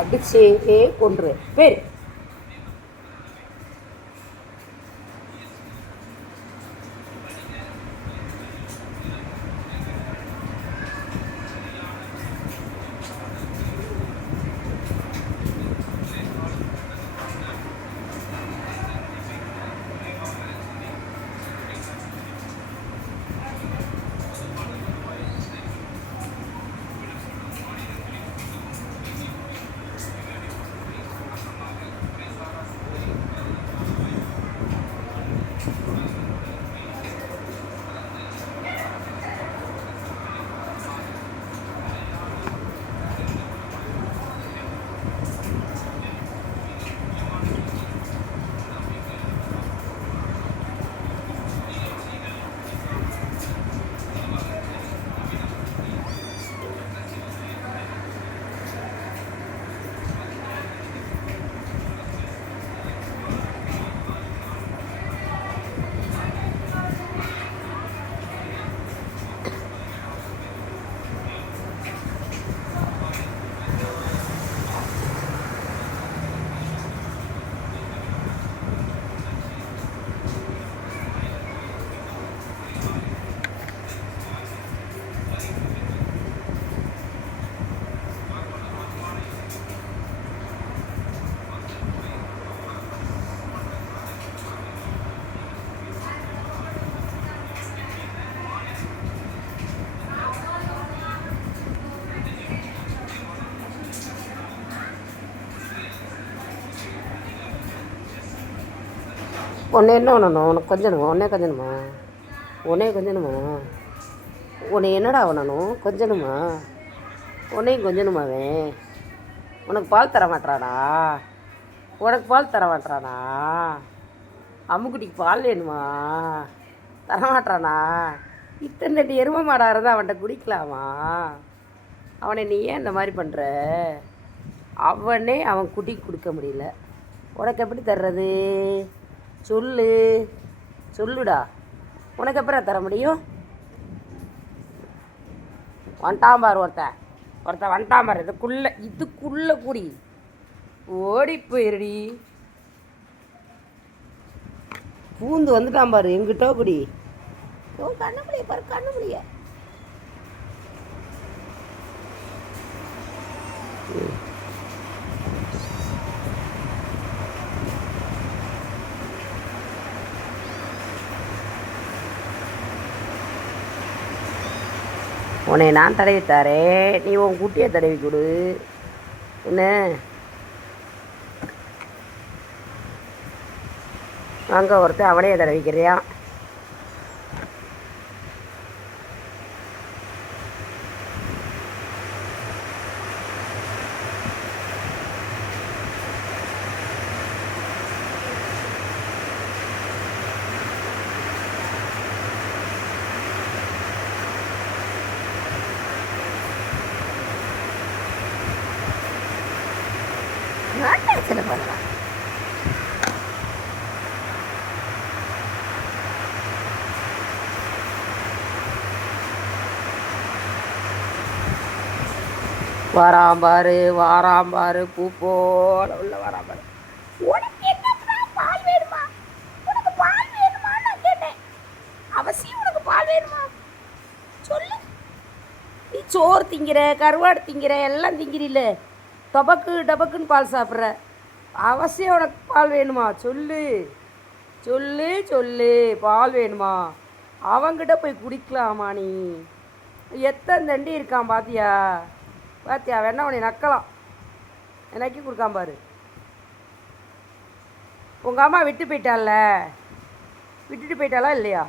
அடிச்சே கொன்று பேர். உன்னை என்ன பண்ணணும்? உனக்கு கொஞ்சணுமா? உன்னையே கொஞ்சணுமா? உன்னை என்னடா பண்ணணும்? கொஞ்சணுமா? உன்னையும் கொஞ்சணுமாவே? உனக்கு பால் தர மாட்டானா? அம்முக்குட்டிக்கு பால் வேணுமா? தரமாட்டானா? இத்தனை எரும மாடாக இருந்தால் அவன்கிட்ட குடிக்கலாமா? அவனை நீ ஏன் இந்த மாதிரி பண்ணுற? அவன் குட்டிக்கு கொடுக்க முடியல, உனக்கு எப்படி தர்றது? சொல்லுடா, உனக்கு எப்படி தர முடியும்? வந்துட்டாம்பார் ஒருத்தன் வந்துட்டாம்பார். இதுக்குள்ளே கூடி ஓடி போயிருடி. பூந்து வந்துட்டாம்பார் எங்கிட்ட குடி. ஓ கண்ணுக்குடிய பாரு, கண்ணுக்குடிய. உன்னை நான் தடவி தரேன், நீ உன் குட்டியை தடவி கொடு. என்ன அங்கே ஒருத்தர் அவனையே தடவிக்கிறியான். சில பண்ணலாம். வாராம்பாரு பூ போல உள்ள வாராம்பாரு. உனக்கு என்ன பால் வேணுமா? உனக்கு பால் வேணுமா நான் கேட்டேன். அவசியம் உனக்கு பால் வேணுமா சொல்லு. நீ சோறு திங்கிற, கருவாடு திங்கிற, எல்லாம் திங்கிறீல்ல, டபக்குன்னு பால் சாப்பிட்ற. அவசியம் உனக்கு பால் வேணுமா? சொல்லு பால் வேணுமா? அவங்கிட்ட போய் குடிக்கலாமா? நீ எத்தனை தண்டி இருக்கான் பாத்தியா? வேணா உன்னை நக்கலாம், எனக்கு கொடுக்காம பாரு. உங்கள் அம்மா விட்டுட்டு போயிட்டாளா இல்லையா?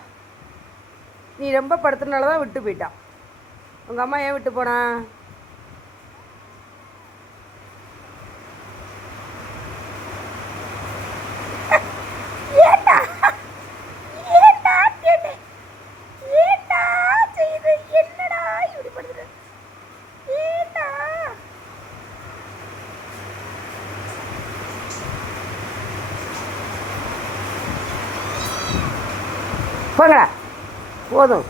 நீ ரொம்ப படுத்துனால தான் விட்டு போயிட்டான். உங்கள் அம்மா ஏன் விட்டு போனா? போங்கடா, போதும்.